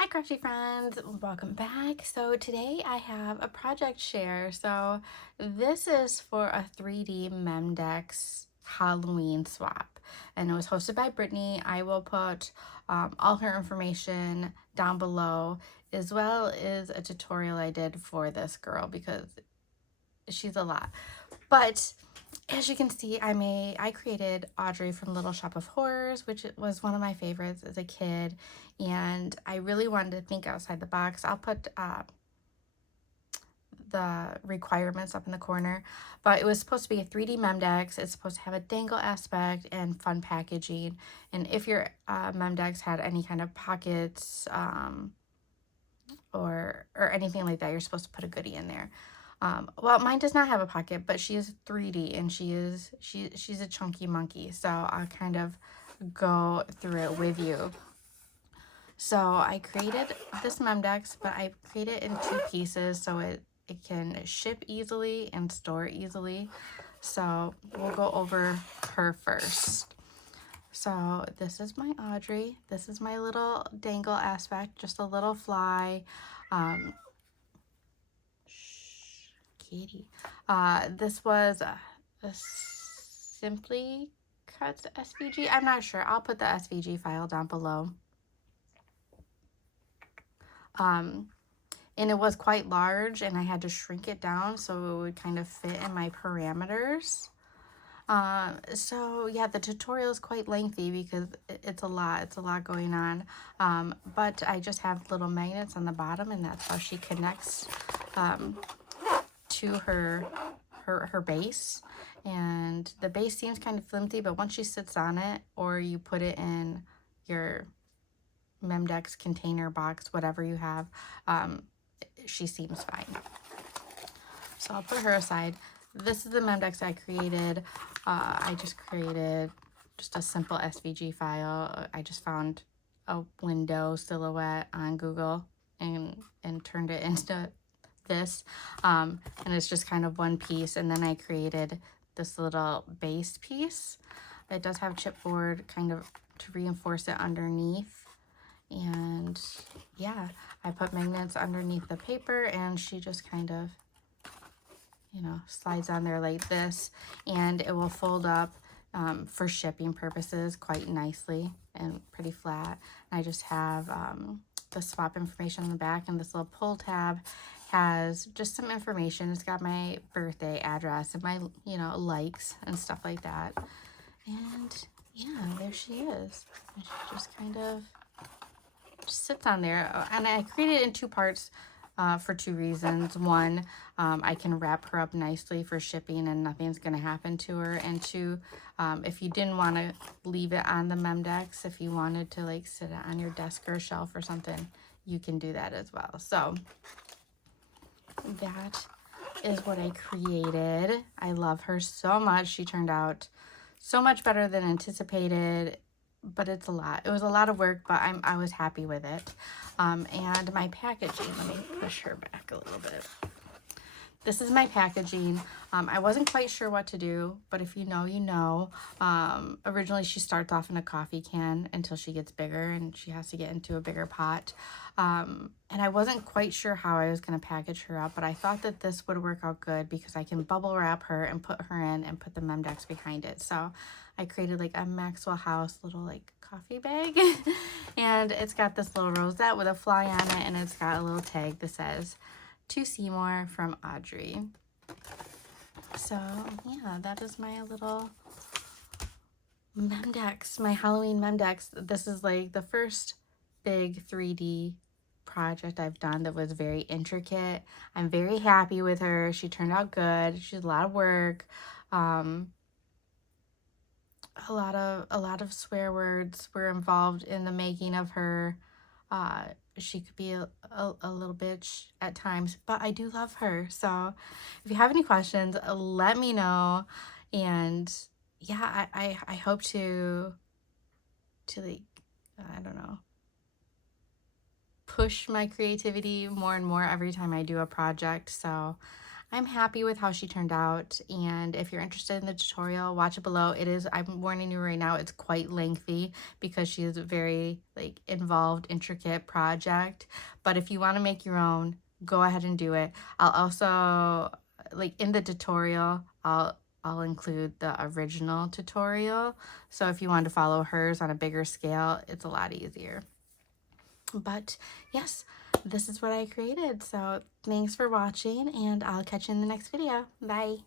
Hi crafty friends, welcome back. So today I have a project share. So this is for a 3D Memdex Halloween swap, and it was hosted by Brittany. I will put all her information down below, as well as a tutorial I did for this girl because she's a lot. But as you can see, I created Audrey from Little Shop of Horrors, which was one of my favorites as a kid, and I really wanted to think outside the box. I'll put the requirements up in the corner, but it was supposed to be a 3D Memdex. It's supposed to have a dangle aspect and fun packaging. And if your Memdex had any kind of pockets or anything like that, you're supposed to put a goodie in there. Well, mine does not have a pocket, but she is 3D and she's a chunky monkey. So I'll kind of go through it with you. So I created this Memdex, but I created it in two pieces so it can ship easily and store easily. So we'll go over her first. So this is my Audrey. This is my little dangle aspect, just a little fly. Kitty. This was a Simply Cuts SVG. I'm not sure. I'll put the SVG file down below. And it was quite large, and I had to shrink it down so it would kind of fit in my parameters. So yeah, the tutorial is quite lengthy because it's a lot going on. But I just have little magnets on the bottom, and that's how she connects to her base. And the base seems kind of flimsy, but once she sits on it, or you put it in your Memdex container box, whatever you have, she seems fine. So I'll put her aside. This is the Memdex I created. I just created just a simple SVG file. I just found a window silhouette on Google and turned it into this. And it's just kind of one piece. And then I created this little base piece. It does have chipboard kind of to reinforce it underneath. And yeah, I put magnets underneath the paper, and she just kind of, slides on there like this, and it will fold up for shipping purposes quite nicely and pretty flat. And I just have the swap information on the back, and this little pull tab has just some information. It's got my birthday address and my, likes and stuff like that. And yeah, there she is. And she just kind of sits on there. And I created it in two parts for two reasons. One, I can wrap her up nicely for shipping and nothing's going to happen to her. And two, if you didn't want to leave it on the Memdex, if you wanted to like sit it on your desk or shelf or something, you can do that as well. So that is what I created. I love her so much. She turned out so much better than anticipated, but it's a lot. It was a lot of work, but I was happy with it. And my packaging, let me push her back a little bit. This is my packaging. I wasn't quite sure what to do, but if you know, you know. Originally, she starts off in a coffee can until she gets bigger and she has to get into a bigger pot. And I wasn't quite sure how I was going to package her up, but I thought that this would work out good because I can bubble wrap her and put her in and put the Memdex behind it. So I created like a Maxwell House little like coffee bag and it's got this little rosette with a fly on it, and it's got a little tag that says "To Seymour from Audrey." So yeah, that is my little Memdex, my Halloween Memdex. This is like the first big 3D project I've done that was very intricate. I'm very happy with her. She turned out good. She's a lot of work. A lot of swear words were involved in the making of her. She could be a little bitch at times, but I do love her. So if you have any questions, let me know. And yeah, I hope to like, I don't know, push my creativity more and more every time I do a project. So I'm happy with how she turned out, and if you're interested in the tutorial, watch it below. It is, I'm warning you right now, it's quite lengthy because she is a very like involved, intricate project. But if you want to make your own, go ahead and do it. I'll also, like in the tutorial, I'll include the original tutorial. So if you want to follow hers on a bigger scale, it's a lot easier. But yes, this is what I created. So thanks for watching, and I'll catch you in the next video. Bye.